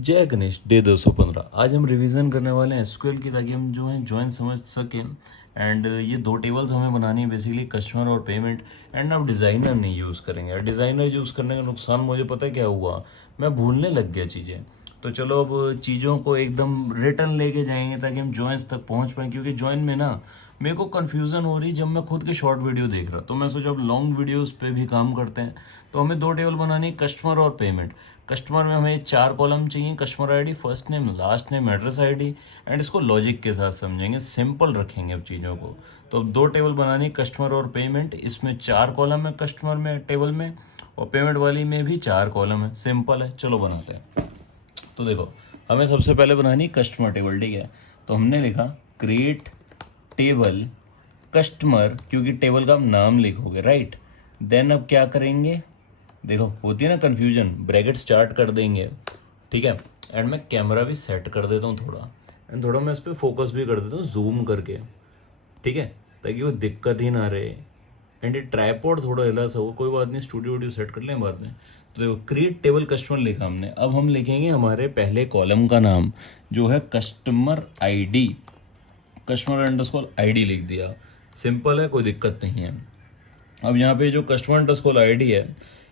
जय गणेश डे 215। आज हम रिवीजन करने वाले हैं एसक्यूएल की, ताकि हम जो है जॉइन समझ सकें। एंड ये दो टेबल्स हमें बनानी है बेसिकली, कस्टमर और पेमेंट। एंड अब डिज़ाइनर नहीं यूज़ करेंगे। डिज़ाइनर यूज़ करने का नुकसान मुझे पता है क्या हुआ, मैं भूलने लग गया चीज़ें। तो चलो अब चीज़ों को एकदम रिटर्न लेके जाएंगे ताकि हम जॉइंस तक पहुंच पाएँ, क्योंकि जॉइन में ना मेरे को कन्फ्यूज़न हो रही जब मैं खुद के शॉर्ट वीडियो देख रहा। तो मैं सोचा अब लॉन्ग वीडियोस पे भी काम करते हैं। तो हमें दो टेबल बनानी है, कस्टमर और पेमेंट। कस्टमर में हमें 4 कॉलम चाहिए, customer ID, first name, last name, address ID. And इसको लॉजिक के साथ समझेंगे, सिंपल रखेंगे अब चीज़ों को। तो अब दो टेबल बनानी, कस्टमर और पेमेंट। इसमें 4 कॉलम है कस्टमर में टेबल में, और पेमेंट वाली में भी 4 कॉलम है। सिंपल है, चलो बनाते हैं। तो देखो, हमें सबसे पहले बनानी कस्टमर टेबल, ठीक है। तो हमने लिखा क्रिएट टेबल कस्टमर, क्योंकि टेबल का हम नाम लिखोगे, राइट। देन अब क्या करेंगे, देखो होती है ना कन्फ्यूजन, ब्रैकेट स्टार्ट कर देंगे, ठीक है। एंड मैं कैमरा भी सेट कर देता हूँ थोड़ा, एंड थोड़ा मैं इस पर फोकस भी कर देता हूँ जूम करके, ठीक है, ताकि कोई दिक्कत ही ना रहे। एंड ये ट्राइपॉड थोड़ा हिला सा हो, कोई बात नहीं, स्टूडियो वीडियो सेट कर लें बाद में। तो देखो, क्रिएट टेबल कस्टमर लिखा हमने। अब हम लिखेंगे हमारे पहले कॉलम का नाम, जो है customer ID. Customer underscore ID लिख दिया, सिंपल है, कोई दिक्कत नहीं है। अब यहाँ पे जो कस्टमर अंडरस्कोर आईडी है,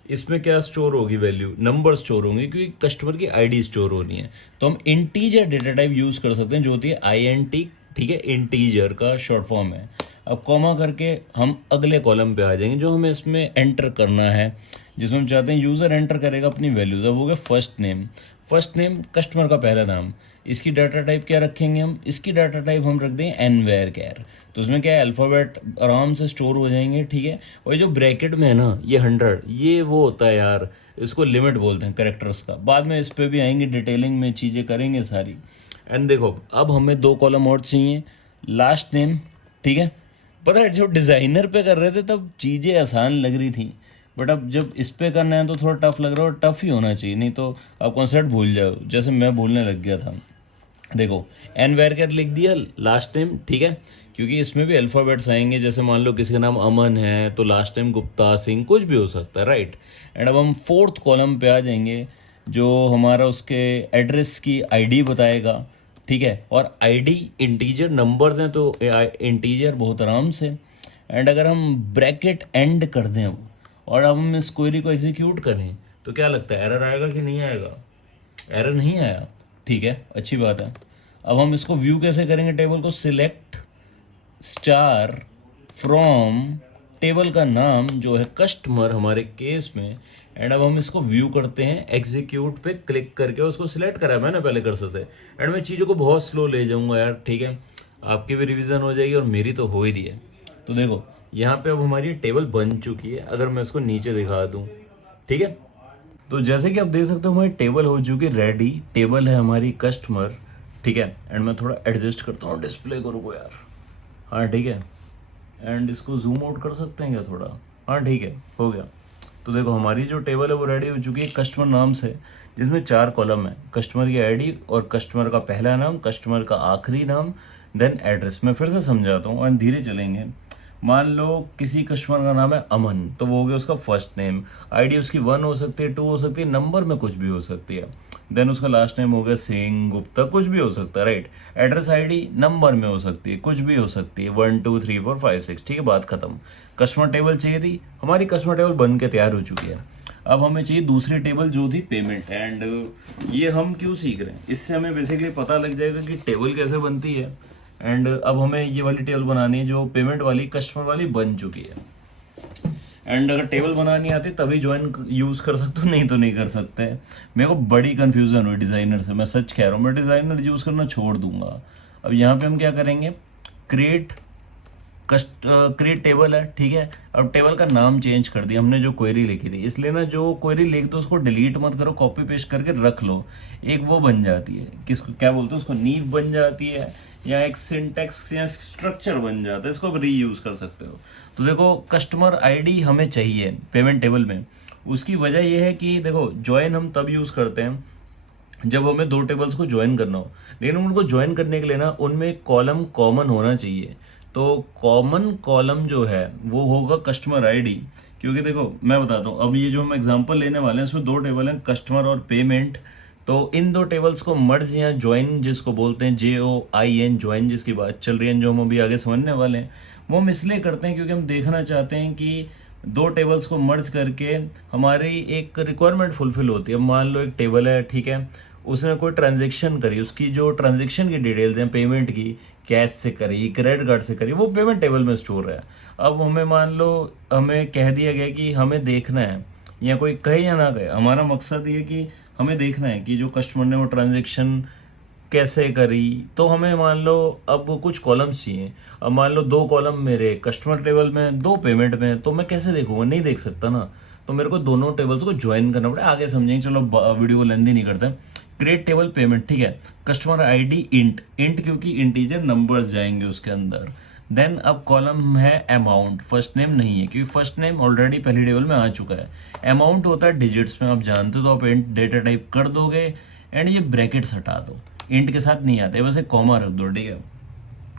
इसमें क्या स्टोर होगी, वैल्यू नंबर स्टोर होंगी, क्योंकि कस्टमर की आईडी स्टोर होनी है। तो हम इंटीजर डेटा टाइप यूज कर सकते हैं, जो होती है INT, ठीक है, इंटीजर का शॉर्ट फॉर्म है। अब कॉमा करके हम अगले कॉलम पे आ जाएंगे, जो हमें इसमें एंटर करना है, जिसमें हम चाहते हैं यूज़र एंटर करेगा अपनी वैल्यूज। अब हो गया first name. First name customer का पहला नाम। इसकी डाटा टाइप क्या रखेंगे हम, इसकी डाटा टाइप हम रख दें एनवेयर कैर। तो उसमें क्या है, अल्फ़ाबेट आराम से स्टोर हो जाएंगे, ठीक है। और ये जो ब्रैकेट में है ना, ये 100, ये वो होता है यार, इसको लिमिट बोलते हैं करेक्टर्स का। बाद में इस पर भी आएंगे, डिटेलिंग में चीज़ें करेंगे सारी। एंड देखो, अब हमें 2 कॉलम और चाहिए, लास्ट नेम, ठीक है। पता है, जो डिज़ाइनर पे कर रहे थे तब चीज़ें आसान लग रही थी, बट अब जब इस पे करना है तो थोड़ा टफ लग रहा है, और टफ ही होना चाहिए, नहीं तो आप कॉन्सेप्ट भूल जाओ, जैसे मैं भूलने लग गया था। देखो, एन वेर कैर लिख दिया लास्ट टाइम, ठीक है, क्योंकि इसमें भी अल्फ़ाबेट्स आएंगे। जैसे मान लो किसी का नाम अमन है, तो लास्ट टाइम गुप्ता सिंह, कुछ भी हो सकता है, राइट। एंड अब हम 4th कॉलम पे आ जाएंगे, जो हमारा उसके एड्रेस की आईडी बताएगा, ठीक है। और आईडी इंटीजर नंबर्स हैं, तो इंटीजर बहुत आराम से। एंड अगर हम ब्रैकेट एंड कर दें और अब हम इस क्वेरी को एग्जीक्यूट करें, तो क्या लगता है, एरर आएगा कि नहीं आएगा? एरर नहीं आया, ठीक है, अच्छी बात है। अब हम इसको व्यू कैसे करेंगे, टेबल को सिलेक्ट स्टार फ्रॉम टेबल का नाम जो है कस्टमर हमारे केस में। एंड अब हम इसको व्यू करते हैं, एग्जीक्यूट पे क्लिक करके। उसको सिलेक्ट करा मैंने पहले कर्सर से। एंड मैं चीज़ों को बहुत स्लो ले जाऊंगा यार, ठीक है, आपकी भी रिवीजन हो जाएगी और मेरी तो हो ही रही है। तो देखो, यहाँ पे अब हमारी टेबल बन चुकी है। अगर मैं इसको नीचे दिखा दूँ, ठीक है, तो जैसे कि आप देख सकते हो हमारी टेबल हो चुकी रेडी। टेबल है हमारी कस्टमर, ठीक है। एंड मैं थोड़ा एडजस्ट करता हूँ डिस्प्ले को, रुको यार, हाँ ठीक है। एंड इसको जूम आउट कर सकते हैं क्या थोड़ा, हाँ ठीक है, हो गया। तो देखो, हमारी जो टेबल है वो रेडी हो चुकी है कस्टमर नाम से, जिसमें 4 कॉलम है, कस्टमर की आईडी और कस्टमर का पहला नाम, कस्टमर का आखिरी नाम, देन एड्रेस। मैं फिर से समझाता हूँ और धीरे चलेंगे। मान लो किसी कस्टमर का नाम है अमन, तो वो हो गया उसका फर्स्ट नेम। आईडी उसकी 1 हो सकती है, 2 हो सकती है, नंबर में कुछ भी हो सकती है। देन उसका लास्ट नेम हो गया सिंह, गुप्ता, कुछ भी हो सकता है, राइट। एड्रेस आईडी नंबर में हो सकती है, कुछ भी हो सकती है, 1 2 3 4 5 6, ठीक है, बात खत्म। कस्टमर टेबल चाहिए थी, हमारी कस्टमर टेबल बन के तैयार हो चुकी है। अब हमें चाहिए दूसरी टेबल, जो थी पेमेंट। एंड ये हम क्यों सीख रहे हैं, इससे हमें बेसिकली पता लग जाएगा कि टेबल कैसे बनती है। एंड अब हमें ये वाली टेबल बनानी है, जो पेमेंट वाली कस्टमर वाली बन चुकी है। एंड अगर टेबल बनानी आती तभी ज्वाइन यूज़ कर सकते हो, नहीं तो नहीं कर सकते। मेरे को बड़ी कन्फ्यूज़न हुई डिज़ाइनर से, मैं सच कह रहा हूँ, मैं डिज़ाइनर यूज़ करना छोड़ दूंगा। अब यहाँ पे हम क्या करेंगे, क्रिएट क्रिएट टेबल है, ठीक है। अब टेबल का नाम चेंज कर दिया हमने, जो क्वेरी लिखी थी, इसलिए ना जो क्वेरी लिख दो उसको डिलीट मत करो, कॉपी पेस्ट करके रख लो। एक वो बन जाती है, किसको क्या बोलते हैं उसको, नींव बन जाती है, या एक सिंटेक्स या स्ट्रक्चर बन जाता है, इसको आप रीयूज कर सकते हो। तो देखो, कस्टमर आईडी हमें चाहिए पेमेंट टेबल में। उसकी वजह यह है कि देखो, ज्वाइन हम तब यूज़ करते हैं जब हमें 2 टेबल्स को ज्वाइन करना हो, लेकिन उनको ज्वाइन करने के लिए ना उनमें कॉलम कॉमन होना चाहिए। तो कॉमन कॉलम जो है वो होगा कस्टमर आईडी, क्योंकि देखो मैं बताता हूँ, अब ये जो हम एग्जांपल लेने वाले हैं इसमें 2 टेबल हैं, कस्टमर और पेमेंट। तो इन दो टेबल्स को मर्ज या ज्वाइन जिसको बोलते हैं, JOIN, ज्वाइन जिसकी बात चल रही है, जो हम अभी आगे समझने वाले हैं, वो हम इसलिए करते हैं क्योंकि हम देखना चाहते हैं कि दो टेबल्स को मर्ज करके हमारी एक रिक्वायरमेंट फुलफिल होती है। मान लो एक टेबल है, ठीक है, उसने कोई ट्रांजेक्शन करी, उसकी जो ट्रांजेक्शन की डिटेल्स हैं पेमेंट की, कैश से करी, क्रेडिट कार्ड से करी, वो पेमेंट टेबल में स्टोर है। अब हमें मान लो हमें कह दिया गया कि हमें देखना है, या कोई कहे या ना कहे, हमारा मकसद ये कि हमें देखना है कि जो कस्टमर ने वो ट्रांजेक्शन कैसे करी। तो हमें मान लो अब कुछ कॉलम्स चाहिए। अब मान लो 2 कॉलम मेरे कस्टमर टेबल में, 2 पेमेंट में, तो मैं कैसे देखूंगा, नहीं देख सकता ना। तो मेरे को दोनों टेबल्स को ज्वाइन करना पड़ेगा। आगे समझेंगे, चलो वीडियो को लेंदी नहीं करते। क्रिएट टेबल पेमेंट, ठीक है, कस्टमर ID इंट, क्योंकि इंटीजर नंबर्स जाएंगे उसके अंदर। देन अब कॉलम है अमाउंट, फर्स्ट नेम नहीं है क्योंकि फर्स्ट नेम ऑलरेडी पहली टेबल में आ चुका है। अमाउंट होता है डिजिट्स में, आप जानते हो, तो आप इंट डेटा टाइप कर दोगे एंड ये ब्रैकेट्स हटा दो, इंट के साथ नहीं आते, बस एक कॉमा रख दो, ठीक है।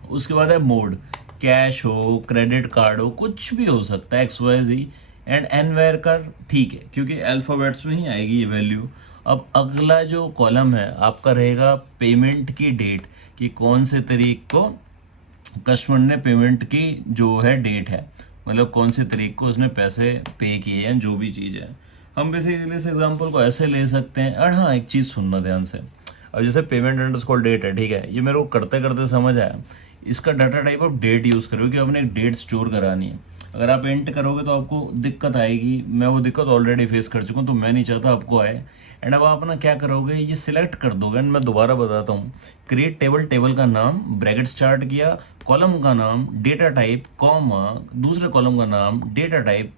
उसके बाद है मोड, कैश हो, क्रेडिट कार्ड हो, कुछ भी हो सकता है, XYZ एंड एनवेयर कर, ठीक है, क्योंकि अल्फाबेट्स में ही आएगी ये वैल्यू। अब अगला जो कॉलम है आपका रहेगा पेमेंट की डेट, कि कौन से तारीख को कस्टमर ने पेमेंट की जो है डेट है, मतलब कौन से तारीख को उसने पैसे पे किए हैं, जो भी चीज़ है। हम बेसिकली इस एग्जांपल को ऐसे ले सकते हैं। और हाँ, एक चीज़ सुनना ध्यान से। अब जैसे पेमेंट अंडरस्कोर डेट है, ठीक है, ये मेरे को करते करते समझ आया। इसका डाटा टाइप आप डेट यूज़ करोगे, कि आपने एक डेट स्टोर करानी है। अगर आप एंट करोगे तो आपको दिक्कत आएगी, मैं वो दिक्कत ऑलरेडी फेस कर चुका हूँ, तो मैं नहीं चाहता आपको आए। एंड अब आप ना क्या करोगे, ये सिलेक्ट कर दोगे। एंड मैं दोबारा बताता हूँ, क्रिएट टेबल, टेबल का नाम, ब्रैकेट स्टार्ट किया, कॉलम का नाम, डेटा टाइप, कॉमा, दूसरे कॉलम का नाम, डेटा टाइप,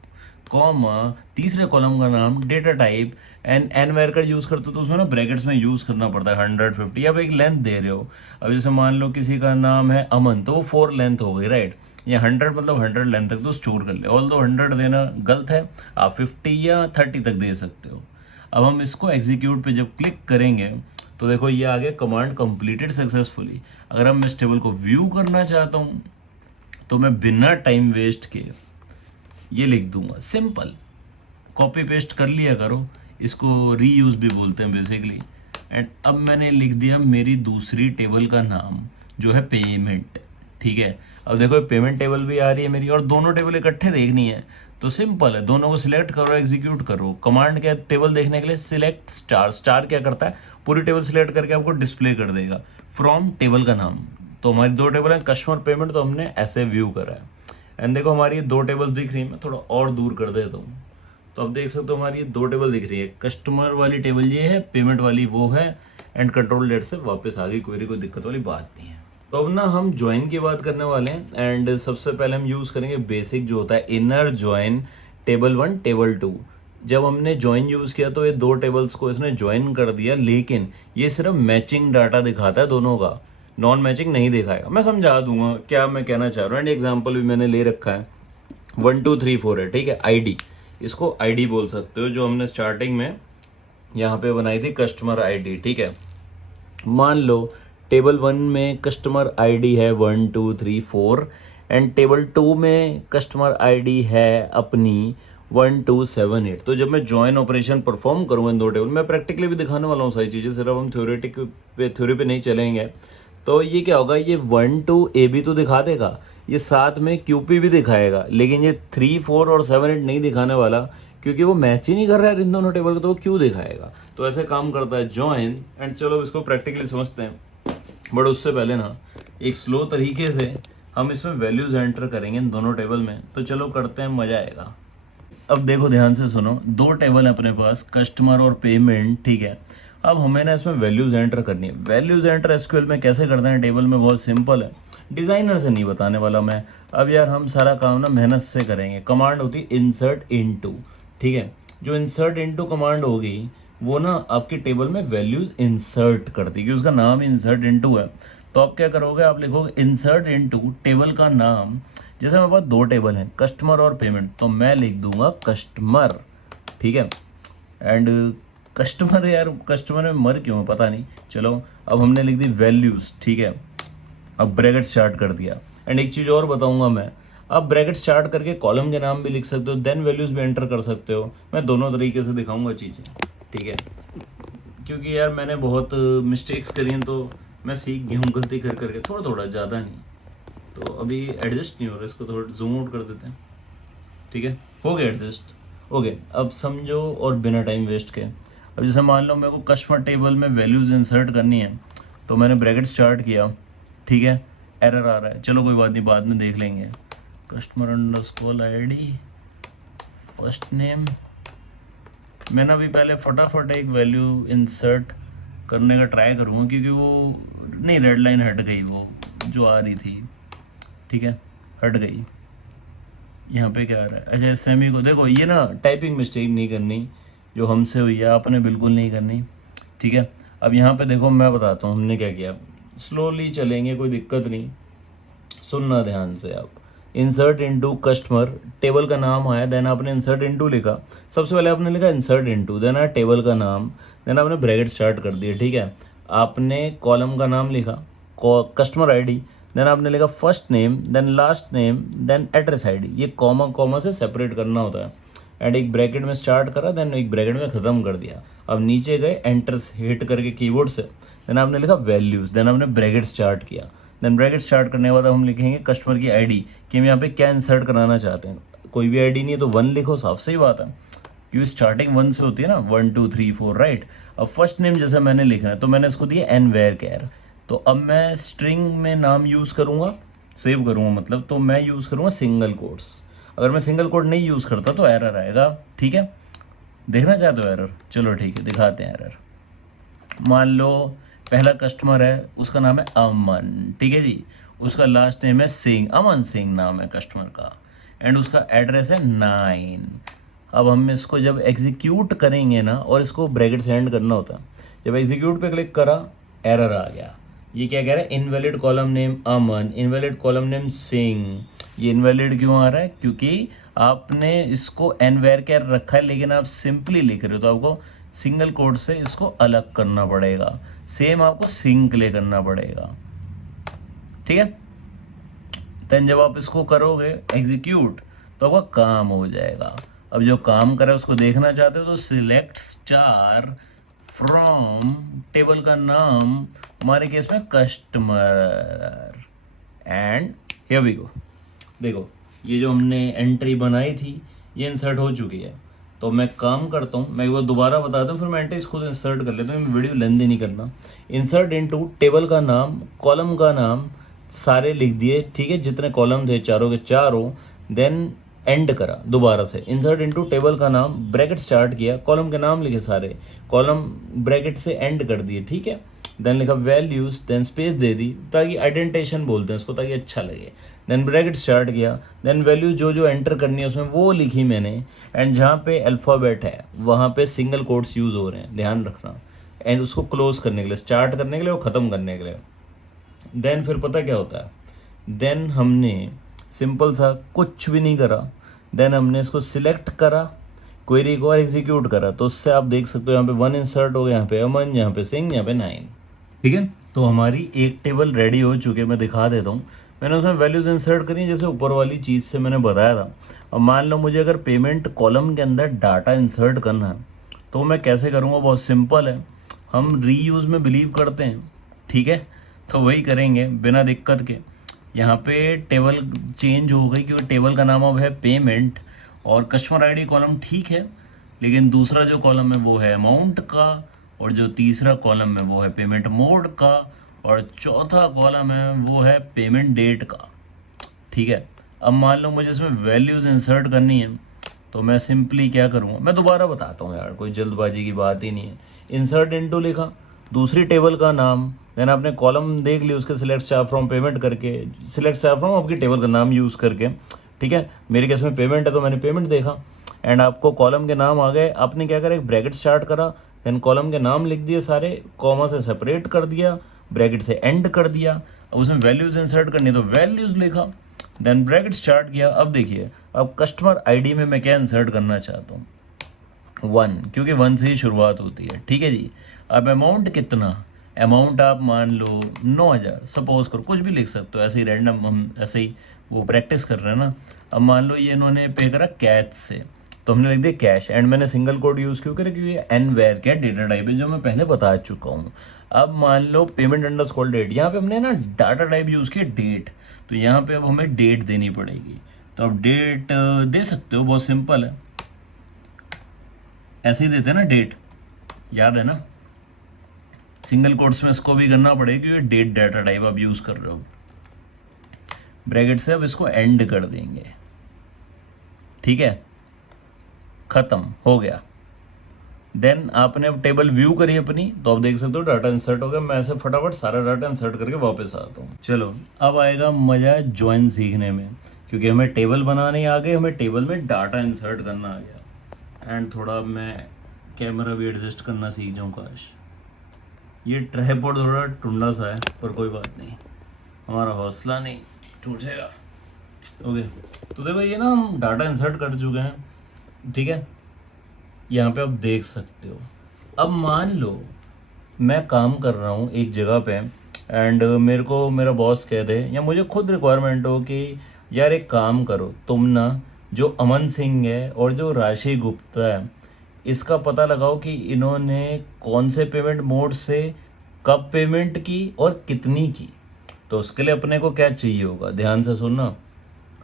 कॉमा, तीसरे कॉलम का नाम, डेटा टाइप, एंड एनवायर का यूज़ करते हो तो उसमें ना ब्रैकेट्स में यूज़ करना पड़ता है 150। अब एक लेंथ दे रहे हो, अब जैसे मान लो किसी का नाम है अमन, तो वो 4 लेंथ हो गई, राइट। या 100 मतलब 100 लेंथ तक तो स्टोर कर ले। ऑल दो 100 देना गलत है, आप 50 या 30 तक दे सकते हो। अब हम इसको एग्जीक्यूट पे जब क्लिक करेंगे तो देखो ये आ गया, कमांड कंप्लीटेड सक्सेसफुली। अगर हम इस टेबल को व्यू करना चाहता हूँ तो मैं बिना टाइम वेस्ट के ये लिख दूंगा, सिंपल, कॉपी पेस्ट कर लिया करो, इसको रीयूज भी बोलते हैं बेसिकली। एंड अब मैंने लिख दिया मेरी दूसरी टेबल का नाम जो है पेमेंट, ठीक है। अब देखो पेमेंट टेबल भी आ रही है मेरी, और दोनों टेबल इकट्ठे देखनी है तो सिंपल है, दोनों को सिलेक्ट करो, एग्जीक्यूट करो। कमांड क्या, टेबल देखने के लिए सिलेक्ट स्टार, स्टार क्या करता है, पूरी टेबल सिलेक्ट करके आपको डिस्प्ले कर देगा फ्रॉम टेबल का नाम। तो हमारी 2 टेबल है, कस्टमर पेमेंट, तो हमने ऐसे व्यू करा है। एंड देखो हमारी ये 2 टेबल दिख रही है, मैं थोड़ा और दूर कर देता हूँ तो अब देख सकते हो हमारी ये 2 टेबल दिख रही है। कस्टमर वाली टेबल ये है, पेमेंट वाली वो है, एंड कंट्रोल डेट से वापस आ गई, कोई दिक्कत वाली बात नहीं है। तो अब ना हम ज्वाइन की बात करने वाले हैं। एंड सबसे पहले हम यूज करेंगे बेसिक जो होता है इनर ज्वाइन, टेबल 1 टेबल 2। जब हमने ज्वाइन यूज किया तो ये 2 टेबल्स को इसने ज्वाइन कर दिया, लेकिन ये सिर्फ मैचिंग डाटा दिखाता है दोनों का, नॉन मैचिंग नहीं दिखाएगा। मैं समझा दूंगा क्या मैं कहना चाह रहा हूँ। एंड एग्जाम्पल भी मैंने ले रखा है, 1 2 3 4 है, ठीक है। ID, इसको ID बोल सकते हो, जो हमने स्टार्टिंग में यहाँ पे बनाई थी कस्टमर ID, ठीक है। मान लो टेबल 1 में कस्टमर ID है 1 2 3 4, एंड टेबल 2 में कस्टमर ID है अपनी 1 2 7 8। तो जब मैं ज्वाइन ऑपरेशन परफॉर्म करूँगा इन 2 टेबल, मैं प्रैक्टिकली भी दिखाने वाला हूँ सारी चीज़ें, सिर्फ हम थ्योरी पे नहीं चलेंगे। तो ये क्या होगा, ये 1 2 AB तो दिखा देगा, ये साथ में QP भी दिखाएगा, लेकिन ये 3 4 और 7 8 नहीं दिखाने वाला, क्योंकि वो मैच ही नहीं कर रहा है इन दोनों टेबल को, तो वो क्यों दिखाएगा। तो ऐसे काम करता है ज्वाइन। एंड चलो इसको प्रैक्टिकली समझते हैं, बट उससे पहले ना एक स्लो तरीके से हम इसमें वैल्यूज एंटर करेंगे इन दोनों टेबल में। तो चलो करते हैं, मजा आएगा। अब देखो ध्यान से सुनो, 2 टेबल है अपने पास, कस्टमर और पेमेंट, ठीक है। अब हमें ना इसमें वैल्यूज एंटर करनी है। वैल्यूज एंटर SQL में कैसे करते हैं टेबल में, बहुत सिंपल है, डिजाइनर से नहीं बताने वाला मैं। अब यार हम सारा काम ना मेहनत से करेंगे। कमांड होती है इंसर्ट इनटू, ठीक है। जो इंसर्ट इनटू कमांड होगी वो ना आपकी टेबल में वैल्यूज इंसर्ट करती है, क्योंकि उसका नाम इंसर्ट इनटू है। तो आप क्या करोगे, आप लिखोगे इंसर्ट इनटू टेबल का नाम। जैसे मेरे पास 2 टेबल हैं, कस्टमर और पेमेंट, तो मैं लिख दूंगा कस्टमर, ठीक है। एंड कस्टमर, यार कस्टमर में मर क्यों है पता नहीं, चलो अब हमने लिख दी वैल्यूज, ठीक है। अब ब्रैकेट स्टार्ट कर दिया। एंड एक चीज़ और बताऊंगा मैं, अब ब्रैकेट स्टार्ट करके कॉलम के नाम भी लिख सकते हो, देन वैल्यूज भी एंटर कर सकते हो। मैं दोनों तरीके से दिखाऊंगा चीज़ें, ठीक है। क्योंकि यार मैंने बहुत मिस्टेक्स करी हैं, तो मैं सीख गया हूँ गलती कर करके, थोड़ा थोड़ा, ज़्यादा नहीं। तो अभी एडजस्ट नहीं हो रहा, इसको थोड़ा जूम आउट कर देते हैं। ठीक है, हो गया एडजस्ट। ओके, अब समझो और बिना टाइम वेस्ट के, अब जैसे मान लो मेरे को कस्टमर टेबल में वैल्यूज़ इंसर्ट करनी है, तो मैंने ब्रैकेट स्टार्ट किया, ठीक है, एरर आ रहा है, चलो कोई बात नहीं, बाद में देख लेंगे। Customer underscore ID first name, मैंने अभी पहले फटाफट एक वैल्यू इंसर्ट करने का ट्राई करूँगा, क्योंकि वो नहीं, रेड लाइन हट गई वो जो आ रही थी, ठीक है, हट गई। यहाँ पे क्या आ रहा है, अच्छा सेमी को देखो, ये ना टाइपिंग मिस्टेक नहीं करनी जो हमसे हुई है, आपने बिल्कुल नहीं करनी, ठीक है। अब यहाँ पे देखो, मैं बताता हूँ हमने क्या किया, स्लोली चलेंगे, कोई दिक्कत नहीं, सुनना ध्यान से आप। इंसर्ट इनटू कस्टमर, टेबल का नाम आया, देन आपने इंसर्ट इनटू लिखा, सबसे पहले आपने लिखा इंसर्ट इनटू, देन आया टेबल का नाम, देन आपने ब्रैकेट स्टार्ट कर दिया, ठीक है। आपने कॉलम का नाम लिखा, कस्टमर आईडी, देन आपने लिखा first name, then last name, then address ID, ये कॉमा कॉमा से सेपरेट करना होता है, एंड एक ब्रैकेट में स्टार्ट करा, देन एक ब्रैकेट में ख़त्म कर दिया। अब नीचे गए, एंटर हिट करके कीबोर्ड से, देन आपने लिखा वैल्यूज़, देन आपने ब्रैकेट स्टार्ट किया, देन ब्रैकेट स्टार्ट करने के बाद हम लिखेंगे कस्टमर की आईडी, कि हम यहाँ पे क्या इंसर्ट कराना चाहते हैं। कोई भी आईडी नहीं है तो 1 लिखो, साफ सही बात है, क्योंकि स्टार्टिंग 1 से होती है ना, 1 2 3 4, राइट। अब फर्स्ट नेम जैसे मैंने लिखना है, तो मैंने इसको दिया एन वेयर कैर, तो अब मैं स्ट्रिंग में नाम यूज़ करूँगा, सेव करूँगा मतलब, तो मैं यूज़ करूँगा सिंगल कोट्स। अगर मैं सिंगल कोट नहीं यूज़ करता तो एरर आएगा, ठीक है। देखना चाहते हो एरर, चलो ठीक है, दिखाते हैं एरर। मान लो पहला कस्टमर है, उसका नाम है अमन, ठीक है जी, उसका लास्ट नेम है सिंह, अमन सिंह नाम है कस्टमर का, एंड उसका एड्रेस है 9। अब हम इसको जब एग्जीक्यूट करेंगे ना, और इसको ब्रैकेट से एंड करना होता है, जब एग्जीक्यूट पे क्लिक करा, एरर आ गया। ये क्या कह रहा है, इनवैलिड कॉलम नेम अमन, इनवैलिड कॉलम नेम सिंह। ये इनवैलिड क्यों आ रहा है, क्योंकि आपने इसको एनवेयर कैर रखा है, लेकिन आप सिंपली लिख रहे हो, तो आपको सिंगल कोड से इसको अलग करना पड़ेगा, सेम आपको सिंक ले करना पड़ेगा, ठीक है। देन जब आप इसको करोगे एग्जीक्यूट, तो आपका काम हो जाएगा। अब जो काम करे उसको देखना चाहते हो, तो सिलेक्ट स्टार फ्रॉम टेबल का नाम, हमारे केस में customer, and here we go. देखो ये जो हमने एंट्री बनाई थी, ये इंसर्ट हो चुकी है। तो मैं काम करता हूँ, मैं एक बार दोबारा बता दूँ, फिर मैं एंट्रीज खुद इंसर्ट कर लेता हूँ, वीडियो लेंदी नहीं करना। इंसर्ट इनटू टेबल का नाम, कॉलम का नाम सारे लिख दिए, ठीक है, जितने कॉलम थे चारों के चारों, देन एंड करा दोबारा से, इंसर्ट इनटू टेबल का नाम, ब्रैकेट स्टार्ट किया, कॉलम के नाम लिखे सारे, कॉलम ब्रैकेट से एंड कर दिए, ठीक है। देन लिखा वैल्यूज, देन स्पेस दे दी, ताकि आइडेंटिटेशन बोलते हैं उसको, ताकि अच्छा लगे। देन ब्रैकेट स्टार्ट किया, देन वैल्यू जो जो एंटर करनी है उसमें वो लिखी मैंने, एंड जहाँ पे अल्फ़ाबेट है वहाँ पे सिंगल कोट्स यूज़ हो रहे हैं, ध्यान रखना। एंड उसको क्लोज करने के लिए, स्टार्ट करने के लिए और ख़त्म करने के लिए। देन फिर पता क्या होता है, देन हमने सिंपल सा कुछ भी नहीं करा, देन हमने इसको सिलेक्ट करा, क्वेरी को और एग्जीक्यूट करा, तो उससे आप देख सकते हो यहाँ पे 1 इंसर्ट हो गया, यहाँ पे अमन, यहाँ पे सिंह, यहाँ पे 9, ठीक है। तो हमारी एक टेबल रेडी हो चुकी है, मैं दिखा देता हूँ। मैंने उसमें वैल्यूज इंसर्ट करी जैसे ऊपर वाली चीज़ से मैंने बताया था। अब मान लो मुझे अगर पेमेंट कॉलम के अंदर डाटा इंसर्ट करना है, तो मैं कैसे करूँगा, बहुत सिंपल है, हम रीयूज़ में बिलीव करते हैं, ठीक है, तो वही करेंगे बिना दिक्कत के। यहाँ पे टेबल चेंज हो गई, क्योंकि टेबल का नाम अब है पेमेंट, और कस्टमर आईडी कॉलम ठीक है, लेकिन दूसरा जो कॉलम है वो है अमाउंट का, और जो तीसरा कॉलम है वो है पेमेंट मोड का, और चौथा कॉलम है वो है पेमेंट डेट का, ठीक है। अब मान लो मुझे इसमें वैल्यूज़ इंसर्ट करनी है, तो मैं सिंपली क्या करूँगा, मैं दोबारा बताता हूँ यार, कोई जल्दबाजी की बात ही नहीं है। इंसर्ट इनटू लिखा, दूसरी टेबल का नाम, देन आपने कॉलम देख ली, उसके सिलेक्ट स्टार फ्रॉम पेमेंट करके, सिलेक्ट स्टार फ्रॉम आपकी टेबल का नाम यूज़ करके, ठीक है। मेरे केस में पेमेंट है तो मैंने पेमेंट देखा, एंड आपको कॉलम के नाम आ गए, आपने क्या करा, एक ब्रैकेट स्टार्ट करा, देन कॉलम के नाम लिख दिए सारे, कॉमा से सेपरेट कर दिया, ब्रैकेट से एंड कर दिया। अब उसमें वैल्यूज़ इंसर्ट करनी तो वैल्यूज़ लिखा, देन ब्रैकेट स्टार्ट किया। अब देखिए, अब कस्टमर आईडी में मैं क्या इंसर्ट करना चाहता हूँ, 1, क्योंकि 1 से ही शुरुआत होती है, ठीक है जी। अब अमाउंट कितना, अमाउंट आप मान लो 9000 सपोज करो, कुछ भी लिख सकते हो, ऐसे ही रैंडम, हम ऐसे ही वो प्रैक्टिस कर रहे हैं ना। अब मान लो ये इन्होंने पे करा कैश से, तो हमने लिख दिया कैश, एंड मैंने सिंगल कोड यूज़ क्यों करें, क्योंकि एन वेयर क्या डेटा टाइप है जो मैं पहले बता चुका हूँ। अब मान लो पेमेंट अंडरस्कोर डेट, यहाँ पे हमने ना डाटा टाइप यूज़ किया डेट, तो यहाँ पे अब हमें डेट देनी पड़ेगी। तो अब डेट दे सकते हो, बहुत सिंपल है, ऐसे ही देते हैं ना डेट, याद है ना। सिंगल कोट्स में इसको भी करना पड़ेगा क्योंकि डेट डाटा टाइप आप यूज़ कर रहे हो। ब्रैकेट से अब इसको एंड कर देंगे, ठीक है, खत्म हो गया। देन आपने अब टेबल व्यू करी अपनी, तो आप देख सकते हो डाटा इंसर्ट हो गया। मैं ऐसे फटाफट सारा डाटा इंसर्ट करके वापस आता हूँ। चलो अब आएगा मजा ज्वाइन सीखने में, क्योंकि हमें टेबल बनाने आ गए, हमें टेबल में डाटा इंसर्ट करना आ गया। एंड थोड़ा मैं कैमरा भी एडजस्ट करना सीख जाऊँ काश। ये ट्राइपॉड थोड़ा टुंडा सा है, पर कोई बात नहीं, हमारा हौसला नहीं टूटेगा। ओके, तो देखो ये ना हम डाटा इंसर्ट कर चुके हैं, ठीक है, यहाँ पे आप देख सकते हो। अब मान लो मैं काम कर रहा हूँ एक जगह पे, एंड मेरे को मेरा बॉस कह दे या मुझे खुद रिक्वायरमेंट हो कि यार एक काम करो तुम ना, जो अमन सिंह है और जो राशि गुप्ता है, इसका पता लगाओ कि इन्होंने कौन से पेमेंट मोड से कब पेमेंट की और कितनी की। तो उसके लिए अपने को क्या चाहिए होगा, ध्यान से सुनना।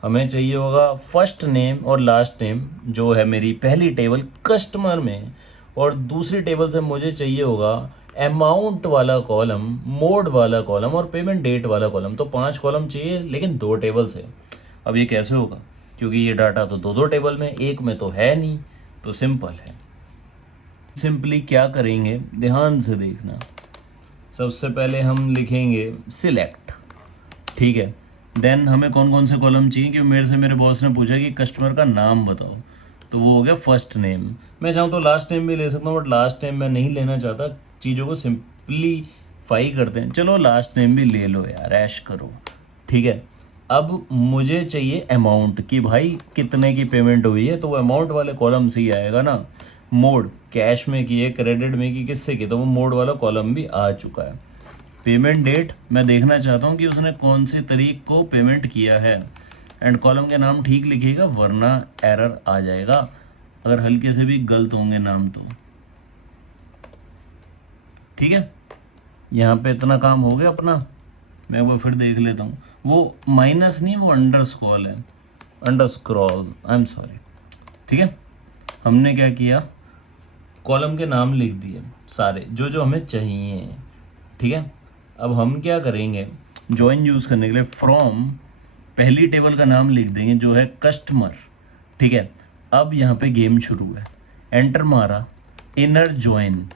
हमें चाहिए होगा फर्स्ट नेम और लास्ट नेम, जो है मेरी पहली टेबल कस्टमर में, और दूसरी टेबल से मुझे चाहिए होगा अमाउंट वाला कॉलम, मोड वाला कॉलम और पेमेंट डेट वाला कॉलम। तो 5 कॉलम चाहिए, लेकिन 2 टेबल से। अब ये कैसे होगा, क्योंकि ये डाटा तो 2 टेबल में, एक में तो है नहीं। तो सिंपल है, सिंपली क्या करेंगे ध्यान से देखना। सबसे पहले हम लिखेंगे सिलेक्ट, ठीक है। देन हमें कौन कौन से कॉलम चाहिए, क्योंकि मेरे बॉस ने पूछा कि कस्टमर का नाम बताओ, तो वो हो गया फर्स्ट नेम। मैं चाहूँ तो लास्ट नेम भी ले सकता हूँ, बट लास्ट नेम मैं नहीं लेना चाहता, चीज़ों को सिंपलीफाई करते हैं। चलो लास्ट नेम भी ले लो यार, ऐश करो, ठीक है। अब मुझे चाहिए अमाउंट, कि भाई कितने की पेमेंट हुई है, तो वो अमाउंट वाले कॉलम से ही आएगा ना। मोड कैश में की है, क्रेडिट में की, किससे की, तो वो मोड वाला कॉलम भी आ चुका है। पेमेंट डेट मैं देखना चाहता हूँ कि उसने कौन सी तारीख को पेमेंट किया है, एंड कॉलम के नाम ठीक लिखिएगा वरना एरर आ जाएगा, अगर हल्के से भी गलत होंगे नाम तो, ठीक है। यहाँ पे इतना काम हो गया अपना। मैं वो फिर देख लेता हूँ, वो माइनस नहीं, वो अंडरस्कोर है, अंडरस्क्रॉल, आई एम सॉरी, ठीक है। हमने क्या किया, कॉलम के नाम लिख दिए सारे जो जो हमें चाहिए, ठीक है। अब हम क्या करेंगे, ज्वाइन यूज़ करने के लिए फ्रॉम पहली टेबल का नाम लिख देंगे जो है कस्टमर, ठीक है। अब यहाँ पे गेम शुरू है, एंटर मारा, इनर ज्वाइन,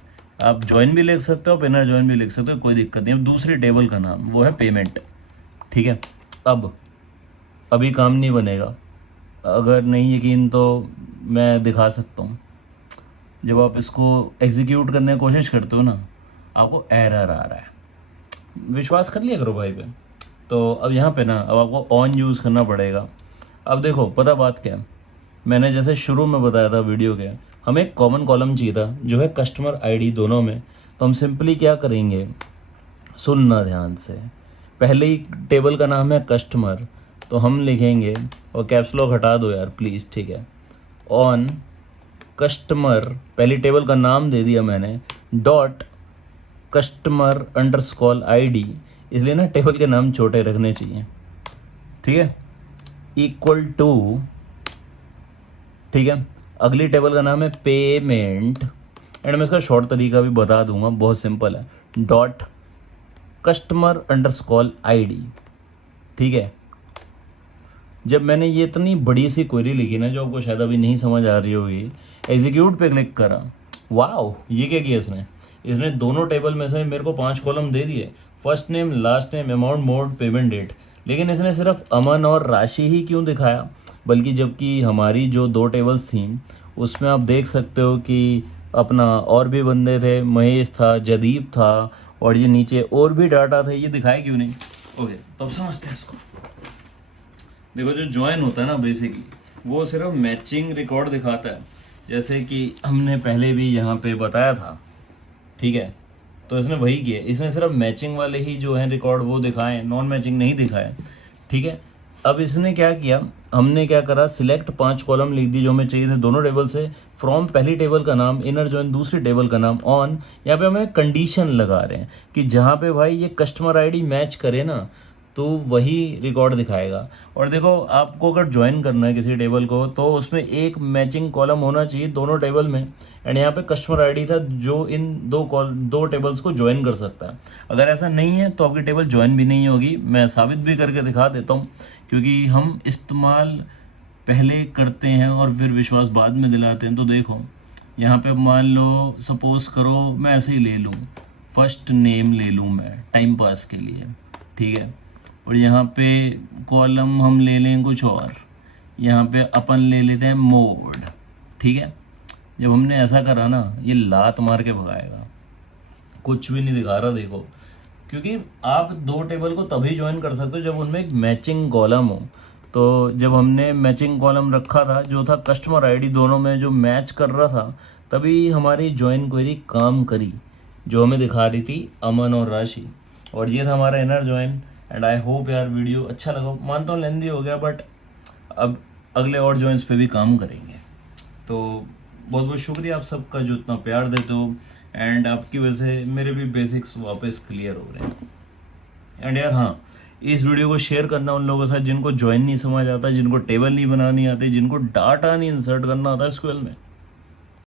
आप ज्वाइन भी लिख सकते हो, आप इनर ज्वाइन भी लिख सकते हो, कोई दिक्कत नहीं। अब दूसरी टेबल का नाम वो है पेमेंट, ठीक है। अब अभी काम नहीं बनेगा, अगर नहीं यकीन तो मैं दिखा सकता हूँ। जब आप इसको एग्जीक्यूट करने की कोशिश करते हो ना, आपको एरर आ रहा है, विश्वास कर लिया करो भाई पे। तो अब यहाँ पे ना, अब आपको ऑन यूज़ करना पड़ेगा। अब देखो पता बात क्या है, मैंने जैसे शुरू में बताया था वीडियो के, हमें एक कॉमन कॉलम चाहिए था जो है कस्टमर आईडी दोनों में। तो हम सिंपली क्या करेंगे, सुनना ध्यान से, पहले ही टेबल का नाम है कस्टमर, तो हम लिखेंगे, और कैप्स लॉक हटा दो यार प्लीज़, ठीक है, ऑन कस्टमर, पहली टेबल का नाम दे दिया मैंने, डॉट कस्टमर अंडरस्कोर आईडी, इसलिए ना टेबल के नाम छोटे रखने चाहिए, ठीक है, इक्वल टू, ठीक है। अगली टेबल का नाम है पेमेंट, एंड मैं इसका शॉर्ट तरीका भी बता दूंगा, बहुत सिंपल है, डॉट कस्टमर अंडरस्कोर आईडी, ठीक है। जब मैंने ये इतनी बड़ी सी क्वेरी लिखी ना, जो आपको शायद अभी नहीं समझ आ रही होगी, एग्जीक्यूट पे क्लिक करा, वाओ ये क्या किया इसने दोनों टेबल में से मेरे को 5 कॉलम दे दिए, first name, last name, amount, mode, payment date. लेकिन इसने सिर्फ अमन और राशि ही क्यों दिखाया, बल्कि जबकि हमारी जो 2 टेबल्स थी उसमें आप देख सकते हो कि अपना और भी बंदे थे, महेश था, जदीप था, और ये नीचे और भी डाटा थे, ये दिखाए क्यों नहीं। ओके, तब समझते हैं इसको। देखो जो ज्वाइन होता है ना, बेसिकली वो सिर्फ मैचिंग रिकॉर्ड दिखाता है, जैसे कि हमने पहले भी यहाँ पे बताया था, ठीक है। तो इसने वही किया, इसने सिर्फ मैचिंग वाले ही जो है रिकॉर्ड वो दिखाए, नॉन मैचिंग नहीं दिखाए, ठीक है। अब इसने क्या किया, हमने क्या करा, सिलेक्ट 5 कॉलम लिख दी जो हमें चाहिए थे दोनों टेबल से। फ्रॉम पहली टेबल का नाम, इनर जॉइन दूसरी टेबल का नाम, ऑन यहाँ पे हमें कंडीशन लगा रहे हैं कि जहाँ पे भाई ये कस्टमर आईडी मैच करे ना तो वही रिकॉर्ड दिखाएगा। और देखो आपको अगर ज्वाइन करना है किसी टेबल को तो उसमें एक मैचिंग कॉलम होना चाहिए दोनों टेबल में। एंड यहाँ पे कस्टमर आईडी था जो इन दो टेबल्स को ज्वाइन कर सकता है। अगर ऐसा नहीं है तो आपकी टेबल ज्वाइन भी नहीं होगी। मैं साबित भी करके दिखा देता हूँ, क्योंकि हम इस्तेमाल पहले करते हैं और फिर विश्वास बाद में दिलाते हैं। तो देखो यहाँ पे मान लो सपोज करो मैं ऐसे ही ले लूँ, फर्स्ट नेम ले लूँ मैं टाइम पास के लिए, ठीक है। और यहाँ पे कॉलम हम ले लें कुछ और, यहाँ पे अपन ले लेते हैं मोड, ठीक है। जब हमने ऐसा करा ना ये लात मार के भगाएगा, कुछ भी नहीं दिखा रहा देखो, क्योंकि आप दो टेबल को तभी ज्वाइन कर सकते हो जब उनमें एक मैचिंग कॉलम हो। तो जब हमने मैचिंग कॉलम रखा था जो था कस्टमर आईडी दोनों में जो मैच कर रहा था, तभी हमारी ज्वाइन क्वेरी काम करी जो हमें दिखा रही थी अमन और राशि। और ये था हमारा inner join. And I hope यार वीडियो अच्छा लगा, मानता हूँ लेंदी हो गया, बट अब अगले और ज्वाइंस पे भी काम करेंगे। तो बहुत बहुत शुक्रिया आप सबका जो इतना प्यार देते हो, एंड आपकी वजह से मेरे भी बेसिक्स वापस क्लियर हो रहे हैं। एंड यार हाँ, इस वीडियो को शेयर करना उन लोगों के साथ जिनको ज्वाइन नहीं समझ आता, जिनको टेबल नहीं बनानी आती, जिनको डाटा नहीं इंसर्ट करना आता एसक्यूएल में।